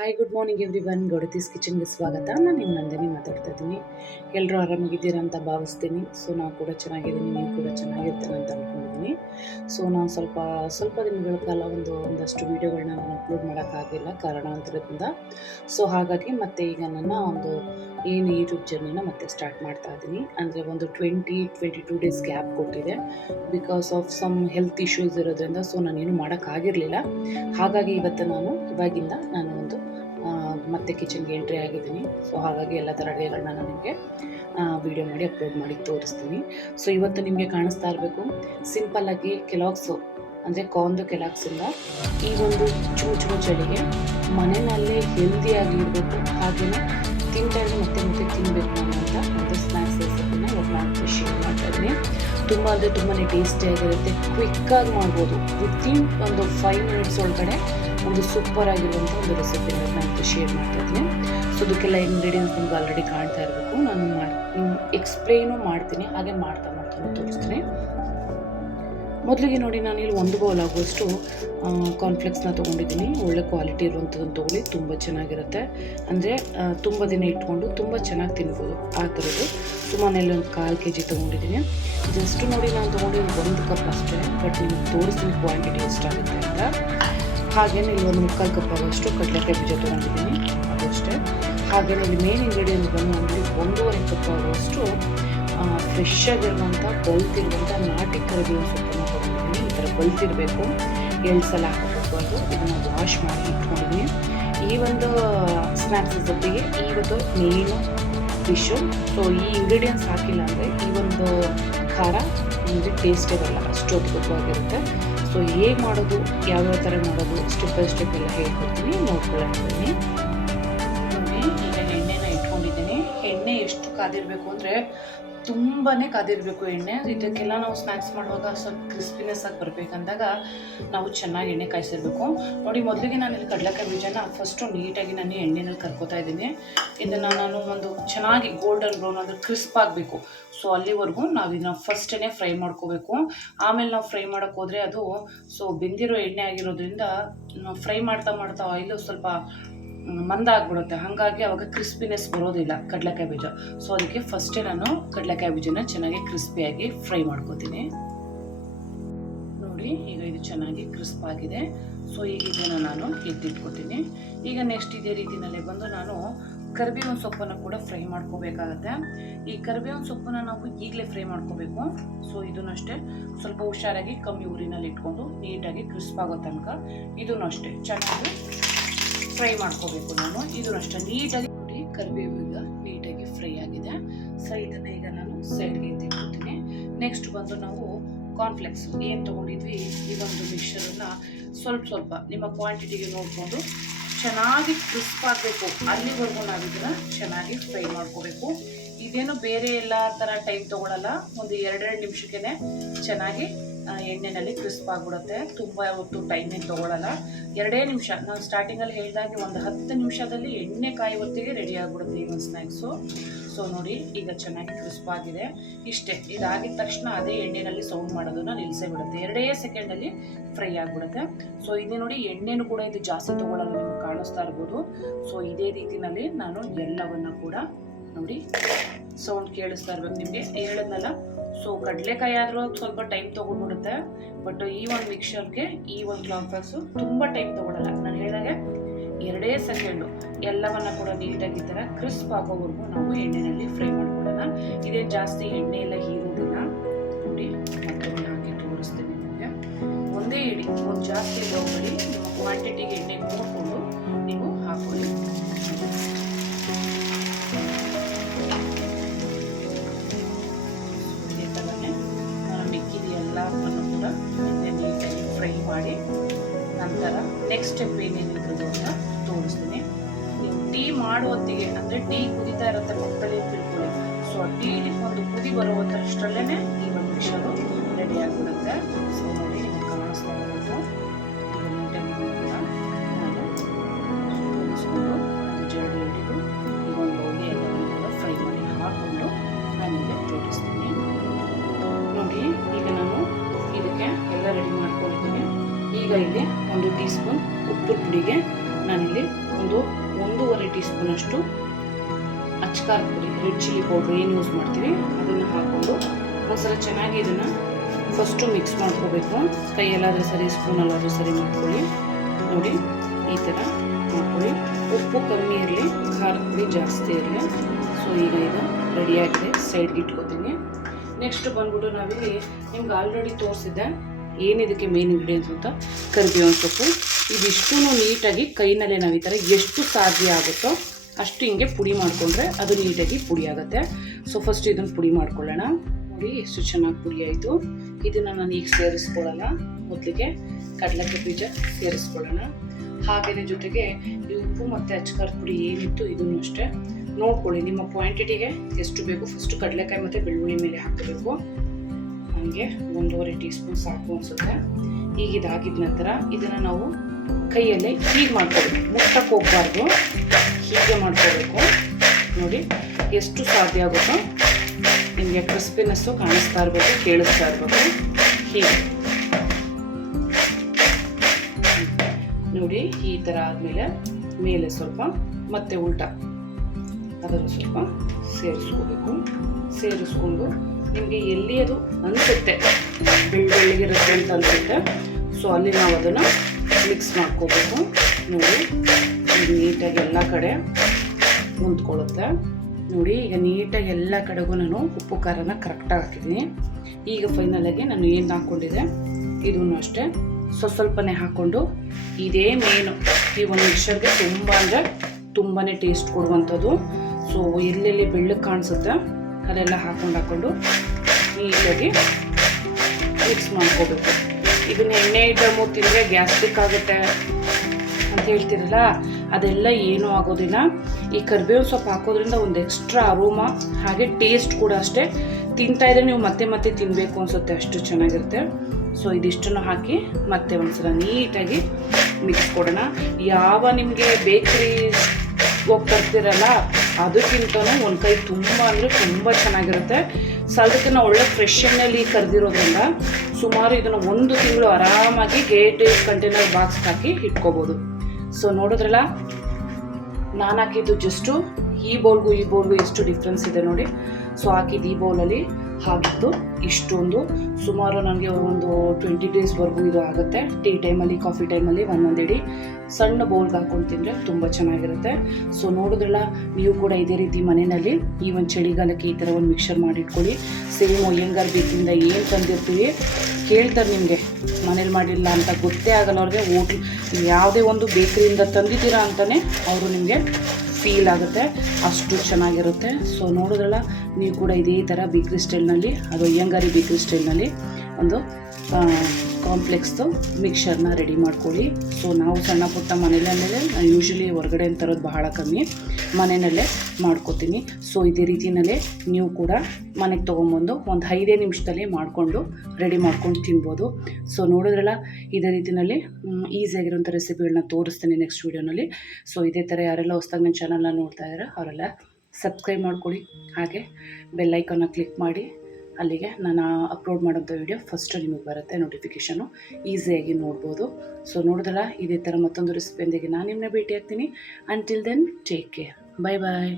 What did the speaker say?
Hi good morning everyone. ಗೆಳತೀಸ್ ಕಿಚನ್ಗೆ ಸ್ವಾಗತ. ನಾನು ನಿಮ್ಮ ನಂದಿನಿ ಮಾತಾಡ್ತಾ ಇದ್ದೀನಿ. ಎಲ್ಲರೂ ಆರಾಮಾಗಿದ್ದೀರಾ ಅಂತ ಭಾವಿಸ್ತೀನಿ. ಸೊ ನಾವು ಕೂಡ ಚೆನ್ನಾಗಿದ್ದೀನಿ, ನೀವು ಕೂಡ ಚೆನ್ನಾಗಿರ್ತೀರ ಅಂತ ಅಂದ್ಕೊಂಡಿದ್ದೀನಿ. ಸೊ ನಾನು ಸ್ವಲ್ಪ ದಿನಗಳ ಕಾಲ ಒಂದಷ್ಟು ವೀಡಿಯೋಗಳನ್ನ ನಾನು ಅಪ್ಲೋಡ್ ಮಾಡೋಕ್ಕಾಗಿಲ್ಲ ಕಾರಣಾಂತರದಿಂದ. ಸೊ ಹಾಗಾಗಿ ಮತ್ತೆ ಈಗ ನನ್ನ ಏನು ಯೂಟ್ಯೂಬ್ ಜರ್ನಿನ ಮತ್ತೆ ಸ್ಟಾರ್ಟ್ ಮಾಡ್ತಾ ಇದ್ದೀನಿ. ಅಂದರೆ ಒಂದು 22 ಡೇಸ್ ಗ್ಯಾಪ್ ಕೊಟ್ಟಿದೆ because of some health issues ಇರೋದ್ರಿಂದ. ಸೊ ನಾನೇನು ಮಾಡೋಕ್ಕಾಗಿರಲಿಲ್ಲ. ಹಾಗಾಗಿ ಇವಾಗಿಂದ ನಾನು ಮತ್ತೆ ಕಿಚನ್ಗೆ ಎಂಟ್ರಿ ಆಗಿದ್ದೀನಿ. ಸೊ ಹಾಗಾಗಿ ಎಲ್ಲ ಥರ ಅಡುಗೆಗಳನ್ನ ನಾನು ನಿಮಗೆ ವೀಡಿಯೋ ಮಾಡಿ ಅಪ್ಲೋಡ್ ಮಾಡಿ ತೋರಿಸ್ತೀನಿ. ಸೊ ಇವತ್ತು ನಿಮಗೆ ಕಾಣಿಸ್ತಾ ಇರಬೇಕು, ಸಿಂಪಲ್ಲಾಗಿ ಕೆಲಾಗ್ಸು ಅಂದರೆ ಕಾರ್ನ್ದು ಕೆಲಾಗ್ಸಿಂದ ಈ ಒಂದು ಚೂಚು ಚಳಿಗೆ ಮನೆಯಲ್ಲೇ ಹೆಲ್ದಿಯಾಗಿ ಇರಬೇಕು, ಹಾಗೆಯೇ ತಿಂತಾರೆ ಮತ್ತೆ ತಿನ್ನಬೇಕು ಅನ್ನೋಂಥ ಒಂದು ಸ್ನ್ಯಾಕ್ಸ್ ರೆಸಿಪಿನ ಇವತ್ತು ನಾನು ಶೇರ್ ಮಾಡ್ತಾ ಇದ್ದೀನಿ. ತುಂಬ ಅಂದರೆ ತುಂಬಾ ಟೇಸ್ಟಿಯಾಗಿರುತ್ತೆ, ಕ್ವಿಕ್ಕಾಗಿ ಮಾಡ್ಬೋದು. ವಿತಿನ್ ಒಂದು 5 ಮಿನಿಟ್ಸ್ ಒಳಗಡೆ ಒಂದು ಸೂಪರ್ ಆಗಿರುವಂಥ ಒಂದು ರೆಸಿಪಿನ ನಾನು ಶೇರ್ ಮಾಡ್ತಾ ಇದ್ದೀನಿ. ಸೊ ಅದಕ್ಕೆಲ್ಲ ಇಂಗ್ರೀಡಿಯೆಂಟ್ಸ್ ನಿಮ್ಗೆ ಆಲ್ರೆಡಿ ಕಾಣ್ತಾ ಇರಬೇಕು. ನಾನು ಎಕ್ಸ್ಪ್ಲೇನು ಮಾಡ್ತೀನಿ, ಹಾಗೆ ಮಾಡ್ತಾನೆ ತೋರಿಸ್ತೀನಿ. ಮೊದಲಿಗೆ ನೋಡಿ, ನಾನಿಲ್ಲಿ 1 ಬೌಲ್ ಆಗುವಷ್ಟು ಕಾರ್ನ್ಫ್ಲೆಕ್ಸ್ನ ತೊಗೊಂಡಿದ್ದೀನಿ. ಒಳ್ಳೆ ಕ್ವಾಲಿಟಿ ಇರುವಂಥದ್ದನ್ನು ತೊಗೊಳ್ಳಿ, ತುಂಬ ಚೆನ್ನಾಗಿರುತ್ತೆ. ಅಂದರೆ ತುಂಬ ದಿನ ಇಟ್ಕೊಂಡು ತುಂಬ ಚೆನ್ನಾಗಿ ತಿನ್ಬೋದು ಆ ಥರದ್ದು. ಸುಮ್ಮನೆಲ್ಲ ಒಂದು 1/4 kg ತೊಗೊಂಡಿದ್ದೀನಿ. ಜಸ್ಟ್ ನೋಡಿ, ನಾನು ತೊಗೊಂಡಿದ್ದು 1 ಕಪ್ ಅಷ್ಟೇ, ಬಟ್ ನಿಮ್ಗೆ ತೋರಿಸ್ತೀನಿ ಕ್ವಾಂಟಿಟಿ ಎಷ್ಟಾಗುತ್ತೆ ಅಂತ. ಹಾಗೆಯೇ ಇಲ್ಲಿ ಒಂದು 3/4 ಕಪ್ ಆಗೋಷ್ಟು ಕಡಲೆಕಾಯಿ ಬೀಜ ತೊಗೊಂಡಿದ್ದೀನಿ, ಅದಷ್ಟೇ. ಹಾಗೆಯೇ ಇಲ್ಲಿ ಮೇನ್ ಇಂಗ್ರೀಡಿಯೆಂಟ್ ಬಂದು ನಮ್ಮಲ್ಲಿ 1.5 ಕಪ್ ಆಗುವಷ್ಟು ಫ್ರೆಶ್ ಆಗಿರುವಂಥ ಬಲ್ತಿರುವಂಥ ನಾಟಿ ಕರಿಬೇವಿನ ಸೊಪ್ಪನ್ನು ತೊಗೊಂಡಿದ್ದೀನಿ. ಈ ಥರ ಬಲ್ತಿರಬೇಕು, 2 ಸಲ ಹಾಕಬೇಕು. ಇದನ್ನು ವಾಶ್ ಮಾಡಿ ಇಟ್ಕೊಂಡಿದ್ದೀನಿ. ಈ ಒಂದು ಸ್ನ್ಯಾಕ್ಸ್ ರೆಸಿಪಿಗೆ ಇವತ್ತು ಮೇನು ಡಿಶ್ಶು. ಸೊ ಈ ಇಂಗ್ರೀಡಿಯೆಂಟ್ಸ್ ಹಾಕಿಲ್ಲ ಅಂದರೆ ಈ ಒಂದು ಖಾರ ನಿಮಗೆ ಟೇಸ್ಟೇ ಬರಲ್ಲ, ಅಷ್ಟು ಅದ್ಭುತವಾಗಿರುತ್ತೆ. ಸೊ ಹೇಗೆ ಮಾಡೋದು, ಯಾವ್ಯಾವ ಥರ ಮಾಡೋದು, ಸ್ಟೆಪ್ ಬೈ ಸ್ಟೆಪ್ ಎಲ್ಲ ಹೇಳ್ಕೊಡ್ತೀನಿ, ನೋಡ್ಕೊಳ್ಳೋಣ. ನೋಡಿ, ಈಗ ಎಣ್ಣೆನ ಇಟ್ಕೊಂಡಿದ್ದೀನಿ. ಎಣ್ಣೆ ಎಷ್ಟು ಕಾದಿರಬೇಕು ಅಂದರೆ ತುಂಬಾ ಕಾದಿರಬೇಕು ಎಣ್ಣೆ. ಇದಕ್ಕೆಲ್ಲ ನಾವು ಸ್ನ್ಯಾಕ್ಸ್ ಮಾಡುವಾಗ ಸ್ವಲ್ಪ ಕ್ರಿಸ್ಪಿನೆಸ್ ಆಗಿ ಬರಬೇಕಂದಾಗ ನಾವು ಚೆನ್ನಾಗಿ ಎಣ್ಣೆ ಕಾಯಿಸಿರ್ಬೇಕು. ನೋಡಿ, ಮೊದಲಿಗೆ ನಾನು ಇಲ್ಲಿ ಕಡಲೆಕಾಯಿ ಬೀಜನ ಫಸ್ಟು ನೀಟಾಗಿ ನಾನು ಎಣ್ಣೆನಲ್ಲಿ ಕರ್ಕೋತಾ ಇದ್ದೀನಿ. ಇದನ್ನು ನಾನು ಒಂದು ಚೆನ್ನಾಗಿ ಗೋಲ್ಡನ್ ಬ್ರೌನ್ ಅಂದರೆ ಕ್ರಿಸ್ಪ್ ಆಗಬೇಕು. ಸೊ ಅಲ್ಲಿವರೆಗೂ ನಾವು ಇದನ್ನ ಫಸ್ಟೇ ಫ್ರೈ ಮಾಡ್ಕೋಬೇಕು. ಆಮೇಲೆ ನಾವು ಫ್ರೈ ಮಾಡೋಕ್ಕೆ ಹೋದರೆ ಅದು ಬೆಂದಿರೋ ಎಣ್ಣೆ ಆಗಿರೋದ್ರಿಂದ ಫ್ರೈ ಮಾಡ್ತಾ ಆಯಿಲು ಸ್ವಲ್ಪ ಮಂದ ಆಗ್ಬಿಡುತ್ತೆ. ಹಾಗಾಗಿ ಅವಾಗ ಕ್ರಿಸ್ಪಿನೆಸ್ ಬರೋದಿಲ್ಲ ಕಡಲೆಕಾಯಿ ಬೀಜ. ಸೊ ಅದಕ್ಕೆ ಫಸ್ಟೇ ನಾನು ಕಡಲೆಕಾಯಿ ಬೀಜನ ಚೆನ್ನಾಗಿ ಕ್ರಿಸ್ಪಿಯಾಗಿ ಫ್ರೈ ಮಾಡ್ಕೋತೀನಿ. ನೋಡಿ, ಈಗ ಇದು ಚೆನ್ನಾಗಿ ಕ್ರಿಸ್ಪ್ ಆಗಿದೆ. ಸೊ ಈಗ ಇದನ್ನು ನಾನು ಎತ್ತಿಟ್ಕೋತೀನಿ. ಈಗ ನೆಕ್ಸ್ಟ್ ಇದೇ ರೀತಿಯಲ್ಲೇ ಬಂದು ನಾನು ಕರಿಬೇವಿನ ಸೊಪ್ಪನ್ನು ಕೂಡ ಫ್ರೈ ಮಾಡ್ಕೋಬೇಕಾಗತ್ತೆ. ಈ ಕರಿಬೇವಿನ ಸೊಪ್ಪನ್ನು ನಾವು ಈಗಲೇ ಫ್ರೈ ಮಾಡ್ಕೋಬೇಕು. ಸೊ ಇದನ್ನು ಅಷ್ಟೇ ಸ್ವಲ್ಪ ಹುಷಾರಾಗಿ ಕಮ್ಮಿ ಊರಿನಲ್ಲಿ ಇಟ್ಕೊಂಡು ನೀಟಾಗಿ ಕ್ರಿಸ್ಪ್ ಆಗೋ ತನಕ ಇದನ್ನು ಅಷ್ಟೇ ಚೆನ್ನಾಗಿ ಫ್ರೈ ಮಾಡ್ಕೋಬೇಕು ನಾನು. ಇದನ್ನು ಅಷ್ಟೇ ನೀಟಾಗಿ ನೋಡಿ, ಕರಿಬೇವು ಈಗ ನೀಟಾಗಿ ಫ್ರೈ ಆಗಿದೆ. ಸೊ ಇದನ್ನು ಈಗ ನಾನು ಸೈಡ್ಗೆ ಎತ್ತಿಟ್ಬಿಡ್ತೀನಿ. ನೆಕ್ಸ್ಟ್ ಬಂದು ನಾವು ಕಾರ್ನ್ಫ್ಲೆಕ್ಸ್ ಏನು ತೊಗೊಂಡಿದ್ವಿ, ಈ ಒಂದು ಮಿಕ್ಸರನ್ನು ಸ್ವಲ್ಪ ನಿಮ್ಮ ಕ್ವಾಂಟಿಟಿಗೆ ನೋಡಿಕೊಂಡು ಚೆನ್ನಾಗಿ ಕ್ರಿಸ್ಪ್ ಆಗಬೇಕು. ಅಲ್ಲಿವರೆಗೂ ನಾವು ಇದನ್ನು ಚೆನ್ನಾಗಿ ಫ್ರೈ ಮಾಡ್ಕೋಬೇಕು. ಇದೇನು ಬೇರೆ ಎಲ್ಲ ಥರ ಟೈಮ್ ತೊಗೊಳಲ್ಲ, ಒಂದು 2 ನಿಮಿಷಕ್ಕೆ ಚೆನ್ನಾಗಿ ಎಣ್ಣೆಯಲ್ಲಿ ಕ್ರಿಸ್ಪ್ ಆಗಿಬಿಡುತ್ತೆ. ತುಂಬ ಹೊತ್ತು ಟೈಮೇನು ತೊಗೊಳಲ್ಲ, 2 ನಿಮಿಷ. ನಾನು ಸ್ಟಾರ್ಟಿಂಗಲ್ಲಿ ಹೇಳಿದಾಗೆ ಒಂದು 10 ನಿಮಿಷದಲ್ಲಿ ಎಣ್ಣೆ ಕಾಯಿ ಹೊತ್ತಿಗೆ ರೆಡಿ ಆಗಿಬಿಡುತ್ತೆ ಈ ಒಂದು ಸ್ನ್ಯಾಕ್ಸು. ಸೊ ನೋಡಿ, ಈಗ ಚೆನ್ನಾಗಿ ಕ್ರಿಸ್ಪ್ ಆಗಿದೆ. ಇಷ್ಟೇ, ಇದಾಗಿದ ತಕ್ಷಣ ಅದೇ ಎಣ್ಣೆಯಲ್ಲಿ ಸೌಂಡ್ ಮಾಡೋದನ್ನು ನಿಲ್ಲಿಸೇ ಬಿಡುತ್ತೆ. 2 ಸೆಕೆಂಡಲ್ಲಿ ಫ್ರೈ ಆಗಿಬಿಡುತ್ತೆ. ಸೊ ಇದೇ ನೋಡಿ, ಎಣ್ಣೆನೂ ಕೂಡ ಇದು ಜಾಸ್ತಿ ತೊಗೊಳ್ಳಲ್ಲ, ನಿಮಗೆ ಕಾಣಿಸ್ತಾ ಇರ್ಬೋದು. ಸೊ ಇದೇ ರೀತಿಯಲ್ಲಿ ನಾನು ಎಲ್ಲವನ್ನು ಕೂಡ ನೋಡಿ, ಸೌಂಡ್ ಕೇಳಿಸ್ತಾ ಇರ್ಬೇಕು ನಿಮಗೆ, ಹೇಳಿದ್ನಲ್ಲ. ಸೊ ಕಡಲೆಕಾಯಿ ಆದರೂ ಸ್ವಲ್ಪ ಟೈಮ್ ತೊಗೊಂಡ್ಬಿಡುತ್ತೆ, ಬಟ್ ಈ ಒಂದು ಮಿಕ್ಸರ್ಗೆ ಈ ಒಂದು ಕಾರ್ನ್ಫ್ಲೆಕ್ಸು ತುಂಬ ಟೈಮ್ ತೊಗೊಳಲ್ಲ. ನಾನು ಹೇಳಿದಾಗೆ 2 ಸೆಕೆಂಡು ಎಲ್ಲವನ್ನು ಕೂಡ ನೀಟಾಗಿ ಥರ ಕ್ರಿಸ್ಪ್ ಆಗೋವರೆಗೂ ನಾವು ಎಣ್ಣೆಯಲ್ಲಿ ಫ್ರೈ ಮಾಡ್ಕೊಳ್ಳೋಣ. ಇದೇ ಜಾಸ್ತಿ ಎಣ್ಣೆ ಎಲ್ಲ ಹೀರೋದಿಲ್ಲ. ನೋಡಿ, ಮತ್ತೊಂದು ಹಾಕಿ ತೋರಿಸ್ತೀನಿ ನಿಮಗೆ. ಒಂದೇ ಇಡಿ, ಒಂದು ಜಾಸ್ತಿ ಹೋಗ್ಬೇಡಿ, ನಿಮ್ಮ ಕ್ವಾಂಟಿಟಿಗೆ ಎಣ್ಣೆ ನೋಡಿಕೊಂಡು ನೀವು ಹಾಕೊಳ್ಳಿ. ಎಲ್ಲವನ್ನು ಕೂಡ ನೀಟಾಗಿ ಫ್ರೈ ಮಾಡಿ ನಂತರ ನೆಕ್ಸ್ಟ್ ಸ್ಟೆಪ್ ಏನೇನಿರೋದು ಅಂತ ತೋರಿಸ್ತೀನಿ. ನೀವು ಟೀ ಮಾಡುವತ್ತಿಗೆ ಅಂದರೆ ಟೀ ಕುದಿತಾ ಇರುತ್ತೆ ಪಕ್ಕದಲ್ಲಿ ತಿಳ್ಕೊಳ್ಳಿ. ಸೊ ಟೀ ಒಂದು ಕುದಿ ಬರುವಷ್ಟರಲ್ಲೇ ಈ ಒಂದು ಮಿಕ್ಸರು ರೆಡಿ ಆಗಿಬಿಡುತ್ತೆ. ಸೊ ನೋಡಿ, ಕಾಣಿಸ್ತಾ ಇರೋದು ಈಗ ನೀಟಾಗಿ ಕೂಡ ನಾನು ತೋರಿಸ್ಕೊಂಡು ಒಂದು ಜರಡಿ ಹಿಡಿದು ಈ ಒಂದು ಬೌಲಿ ಎಲ್ಲವನ್ನು ಕೂಡ ಫ್ರೈ ಮಾಡಿ ಹಾಕ್ಕೊಂಡು ನಾನು ನಿಮಗೆ ತೋರಿಸ್ತೀನಿ. ನೋಡಿ, ಈಗ ನಾನು ಇದಕ್ಕೆ ಎಲ್ಲ ರೆಡಿ ಮಾಡ್ಕೊಂಡಿದ್ದೀನಿ. ಈಗ ಇಲ್ಲಿ 1 ಟೀ ಸ್ಪೂನ್ ಉಪ್ಪು ಪುಡಿಗೆ ನಾನಿಲ್ಲಿ ಒಂದು 1.5 ಟೀ ಸ್ಪೂನಷ್ಟು ಅಚ್ಕಾರದ ಪುಡಿ, ರೆಡ್ ಚಿಲ್ಲಿ ಪೌಡ್ರ್ ಏನು ಯೂಸ್ ಮಾಡ್ತೀವಿ ಅದನ್ನು ಹಾಕ್ಕೊಂಡು ಒಂದ್ಸಲ ಚೆನ್ನಾಗಿ ಇದನ್ನು ಫಸ್ಟು ಮಿಕ್ಸ್ ಮಾಡ್ಕೋಬೇಕು. ಕೈಯಲ್ಲಾದರೆ ಸರಿ, ಸ್ಪೂನಲ್ಲಾದರೂ ಸರಿ ಮಾಡ್ಕೊಳ್ಳಿ. ನೋಡಿ ಈ ಥರ ಮಾಡ್ಕೊಳ್ಳಿ. ಉಪ್ಪು ಕಮ್ಮಿ ಇರಲಿ, ಖಾರದ ಪುಡಿ ಜಾಸ್ತಿ ಇರಲಿ. ಸೊ ಈಗ ಇದು ರೆಡಿಯಾಗಿದೆ, ಸೈಡ್ಗೆ ಇಟ್ಕೋತೀನಿ. ನೆಕ್ಸ್ಟ್ ಬಂದ್ಬಿಟ್ಟು ನಾವಿಲ್ಲಿ ನಿಮ್ಗೆ ಆಲ್ರೆಡಿ ತೋರಿಸಿದ್ದೆ ಏನಿದಕ್ಕೆ ಮೇನ್ ಇಂಗ್ರೀಡಿಯೆಂಟ್ಸ್ ಅಂತ, ಕರಿಬೇವಿನ ಸೊಪ್ಪು. ಇದಿಷ್ಟೂ ನೀಟಾಗಿ ಕೈನಲ್ಲೇ ನಾವು ಈ ಥರ ಎಷ್ಟು ಸಾಧ್ಯ ಆಗುತ್ತೋ ಅಷ್ಟು ಹಿಂಗೆ ಪುಡಿ ಮಾಡಿಕೊಂಡ್ರೆ ಅದು ನೀಟಾಗಿ ಪುಡಿ ಆಗುತ್ತೆ. ಸೊ ಫಸ್ಟ್ ಇದನ್ನು ಪುಡಿ ಮಾಡ್ಕೊಳ್ಳೋಣ. ನೋಡಿ ಎಷ್ಟು ಚೆನ್ನಾಗಿ ಪುಡಿ ಆಯಿತು. ಇದನ್ನು ನಾನು ಈಗ ಸೇರಿಸ್ಕೊಳ್ಳೋಣ. ಮೊದಲಿಗೆ ಕಡಲೆಕಾಯಿ ಬೀಜ ಸೇರಿಸ್ಕೊಳ್ಳೋಣ. ಹಾಗೆಯೇ ಜೊತೆಗೆ ಈ ಉಪ್ಪು ಮತ್ತು ಅಚ್ಕಾರದ ಪುಡಿ ಏನಿತ್ತು ಇದನ್ನು ಅಷ್ಟೇ ನೋಡ್ಕೊಳ್ಳಿ, ನಿಮ್ಮ ಕ್ವಾಂಟಿಟಿಗೆ ಎಷ್ಟು ಬೇಕು. ಫಸ್ಟು ಕಡಲೆಕಾಯಿ ಮತ್ತು ಬೆಳ್ಳುಳ್ಳಿ ಮೇಲೆ ಹಾಕಬೇಕು. ನನಗೆ 1.5 ಟೀ ಸ್ಪೂನ್ ಸಾಕು ಅನಿಸುತ್ತೆ. ಈಗ ಇದಾಗಿದ ನಂತರ ಇದನ್ನು ನಾವು ಕೈಯಲ್ಲೇ ಹೀಗೆ ಮಾಡ್ಕೋಬೇಕು, ಮುಟ್ಟಕ್ಕೆ ಹೋಗಬಾರ್ದು, ಹೀಗೆ ಮಾಡ್ಕೋಬೇಕು. ನೋಡಿ ಎಷ್ಟು ಸಾಧ್ಯ ಆಗುತ್ತೋ ನಿಮಗೆ ಕ್ರಿಸ್ಪಿನೆಸ್ಸು ಕಾಣಿಸ್ತಾ ಇರಬೇಕು, ಕೇಳಿಸ್ತಾ ಇರಬೇಕು. ಹೀಗೆ ನೋಡಿ ಈ ಥರ ಆದಮೇಲೆ ಮೇಲೆ ಸ್ವಲ್ಪ ಮತ್ತೆ ಉಲ್ಟಾ ಅದನ್ನು ಸ್ವಲ್ಪ ಸೇರಿಸ್ಕೋಬೇಕು. ಸೇರಿಸ್ಕೊಂಡು ನಿಮಗೆ ಎಲ್ಲಿ ಅದು ಅನಿಸುತ್ತೆ ಬೆಳ್ಳಿಗಿರುತ್ತೆ ಅಂತ ಅನಿಸುತ್ತೆ, ಸೊ ಅಲ್ಲಿ ನಾವು ಅದನ್ನು ಮಿಕ್ಸ್ ಮಾಡ್ಕೋಬೇಕು. ನೋಡಿ ಇದು ನೀಟಾಗಿ ಎಲ್ಲ ಕಡೆ ಹೊಂದ್ಕೊಳ್ಳುತ್ತೆ. ನೋಡಿ ಈಗ ನೀಟಾಗಿ ಎಲ್ಲ ಕಡೆಗೂ ನಾನು ಉಪ್ಪು ಖಾರನ ಕರೆಕ್ಟಾಗಿ ಹಾಕಿದ್ದೀನಿ. ಈಗ ಫೈನಲಾಗಿ ನಾನು ಏನು ಹಾಕ್ಕೊಂಡಿದ್ದೆ ಇದನ್ನು ಅಷ್ಟೇ ಸ್ವಲ್ಪನೇ ಹಾಕ್ಕೊಂಡು, ಇದೇ ಮೇನು ಈ ಒಂದು ಮಿಕ್ಸರ್ಗೆ ತುಂಬ ಅಂದರೆ ತುಂಬಾ ಟೇಸ್ಟ್ ಕೊಡುವಂಥದ್ದು. ಸೊ ಎಲ್ಲೆಲ್ಲಿ ಬೆಳ್ಳಗೆ ಕಾಣಿಸುತ್ತೆ ಅಲ್ಲೆಲ್ಲ ಹಾಕ್ಕೊಂಡು ನೀಟಾಗಿ ಮಿಕ್ಸ್ ಮಾಡ್ಕೋಬೇಕು. ಇದನ್ನ ಎಣ್ಣೆ ಐಟಮು ತಿಂದರೆ ಗ್ಯಾಸ್ಟ್ರಿಕ್ ಆಗುತ್ತೆ ಅಂತ ಹೇಳ್ತಿರಲ್ಲ, ಅದೆಲ್ಲ ಏನೂ ಆಗೋದಿಲ್ಲ. ಈ ಕರಿಬೇವು ಸೊಪ್ಪು ಹಾಕೋದ್ರಿಂದ ಒಂದು ಎಕ್ಸ್ಟ್ರಾ ಅರೋಮಾ, ಹಾಗೆ ಟೇಸ್ಟ್ ಕೂಡ ಅಷ್ಟೇ. ತಿಂತಾಯಿದ್ರೆ ನೀವು ಮತ್ತೆ ಮತ್ತೆ ತಿನ್ನಬೇಕು ಅನಿಸುತ್ತೆ, ಅಷ್ಟು ಚೆನ್ನಾಗಿರುತ್ತೆ. ಸೊ ಇದಿಷ್ಟನ್ನು ಹಾಕಿ ಮತ್ತೆ ಒಂದ್ಸಲ ನೀಟಾಗಿ ಮಿಕ್ಸ್ ಕೊಡೋಣ. ಯಾವ ನಿಮಗೆ ಬೇಕ್ರಿ ಹೋಗಿ ತರ್ತಿರಲ್ಲ ಅದಕ್ಕಿಂತನೂ ಒಂದು ಕೈ ತುಂಬ ಅಂದರೆ ತುಂಬ ಚೆನ್ನಾಗಿರುತ್ತೆ. ಸಲ್ದಕ್ಕೆ ನಾವು ಒಳ್ಳೆ ಫ್ರೆಶ್ ಎಣ್ಣೆಯಲ್ಲಿ ಕರೆದಿರೋದ್ರಿಂದ ಸುಮಾರು ಇದನ್ನು 1 ತಿಂಗಳು ಆರಾಮಾಗಿ ಗೇಟ್ ಕಂಟೈನರ್ ಬಾಕ್ಸ್ಗೆ ಹಾಕಿ ಇಟ್ಕೋಬೋದು. ಸೊ ನೋಡಿದ್ರಲ್ಲ, ನಾನು ಹಾಕಿದ್ದು ಜಸ್ಟು ಈ ಬೌಲ್ಗೂ ಎಷ್ಟು ಡಿಫ್ರೆನ್ಸ್ ಇದೆ ನೋಡಿ. ಸೊ ಹಾಕಿದ್ದು ಈ ಬೌಲಲ್ಲಿ ಹಾಕಿದ್ದು ಇಷ್ಟೊಂದು ಸುಮಾರು ನನಗೆ ಒಂದು 20 ಡೇಸ್ವರೆಗೂ ಇದು ಆಗುತ್ತೆ. ಟೀ ಟೈಮಲ್ಲಿ, ಕಾಫಿ ಟೈಮಲ್ಲಿ ಒಂದೊಂದು ಇಡೀ ಸಣ್ಣ ಬೌಲ್ಗೆ ಹಾಕೊಂಡು ತಿಂದರೆ ತುಂಬ ಚೆನ್ನಾಗಿರುತ್ತೆ. ಸೊ ನೋಡಿದ್ರಲ್ಲ, ನೀವು ಕೂಡ ಇದೇ ರೀತಿ ಮನೆಯಲ್ಲಿ ಈ ಒಂದು ಚಳಿಗಾಲಕ್ಕೆ ಈ ಥರ ಒಂದು ಮಿಕ್ಸರ್ ಮಾಡಿಟ್ಕೊಳ್ಳಿ. ಸೇಮ್ ಅಯ್ಯಂಗಾರ್ ಬೇಕಿಂದ ಏನು ತಂದಿರ್ತೀವಿ ಕೇಳ್ತಾರೆ, ನಿಮಗೆ ಮನೇಲಿ ಮಾಡಿಲ್ಲ ಅಂತ ಗೊತ್ತೇ ಆಗಲ್ಲ ಅವ್ರಿಗೆ. ಹೋಟ್ಲ್ ಯಾವುದೇ ಒಂದು ಬೇಕರಿಯಿಂದ ತಂದಿದ್ದೀರಾ ಅಂತಲೇ ಅವರು ನಿಮಗೆ ಫೀಲ್ ಆಗುತ್ತೆ, ಅಷ್ಟು ಚೆನ್ನಾಗಿರುತ್ತೆ. ಸೊ ನೋಡಿದ್ರಲ್ಲ, ನೀವು ಕೂಡ ಇದೇ ಥರ ಬೇಕ್ರಿ ಸ್ಟೈಲ್ನಲ್ಲಿ, ಅದು ಅಯ್ಯಂಗಾರಿ ಬೇಕ್ರಿ ಸ್ಟೈಲ್ನಲ್ಲಿ ಒಂದು ಕಾಂಪ್ಲೆಕ್ಸ್ದು ಮಿಕ್ಸರ್ನ ರೆಡಿ ಮಾಡ್ಕೊಳ್ಳಿ. ಸೊ ನಾವು ಸಣ್ಣ ಪುಟ್ಟ ಮನೆಯಲ್ಲೇ ನಾನು ಯೂಶ್ವಲಿ ಹೊರಗಡೆ ತರೋದು ಬಹಳ ಕಮ್ಮಿ, ಮನೆಯಲ್ಲೇ ಮಾಡ್ಕೋತೀನಿ. ಸೊ ಇದೇ ರೀತಿಯಲ್ಲೇ ನೀವು ಕೂಡ ಮನೆಗೆ ತೊಗೊಂಬಂದು ಒಂದು 5 ನಿಮಿಷದಲ್ಲಿ ಮಾಡಿಕೊಂಡು ರೆಡಿ ಮಾಡ್ಕೊಂಡು ತಿನ್ಬೋದು. ಸೊ ನೋಡಿದ್ರಲ್ಲ, ಇದೇ ರೀತಿಯಲ್ಲಿ ಈಸಿಯಾಗಿರೋಂಥ ರೆಸಿಪಿಗಳನ್ನ ತೋರಿಸ್ತೀನಿ ನೆಕ್ಸ್ಟ್ ವೀಡಿಯೋನಲ್ಲಿ. ಸೊ ಇದೇ ಥರ ಯಾರೆಲ್ಲ ಹೊಸ್ದಾಗಿ ನನ್ನ ಚಾನಲ್ನ ನೋಡ್ತಾ ಇದ್ದಾರೆ ಅವರೆಲ್ಲ ಸಬ್ಸ್ಕ್ರೈಬ್ ಮಾಡ್ಕೊಳ್ಳಿ, ಹಾಗೆ ಬೆಲ್ ಐಕಾನ್ನ ಕ್ಲಿಕ್ ಮಾಡಿ. ಅಲ್ಲಿಗೆ ನಾನು ಅಪ್ಲೋಡ್ ಮಾಡೋಂಥ ವೀಡಿಯೋ ಫಸ್ಟು ನಿಮಗೆ ಬರುತ್ತೆ ನೋಟಿಫಿಕೇಷನು, ಈಸಿಯಾಗಿ ನೋಡ್ಬೋದು. ಸೊ ನೋಡಿದ್ರಲ್ಲ, ಇದೇ ಥರ ಮತ್ತೊಂದು ರೆಸಿಪಿಯೊಂದಿಗೆ ನಾನು ನಿಮ್ಮನ್ನ ಭೇಟಿ ಆಗ್ತೀನಿ. ಅಂಟಿಲ್ ದೆನ್ ಟೇಕ್ ಕೇರ್, ಬಾಯ್ ಬಾಯ್.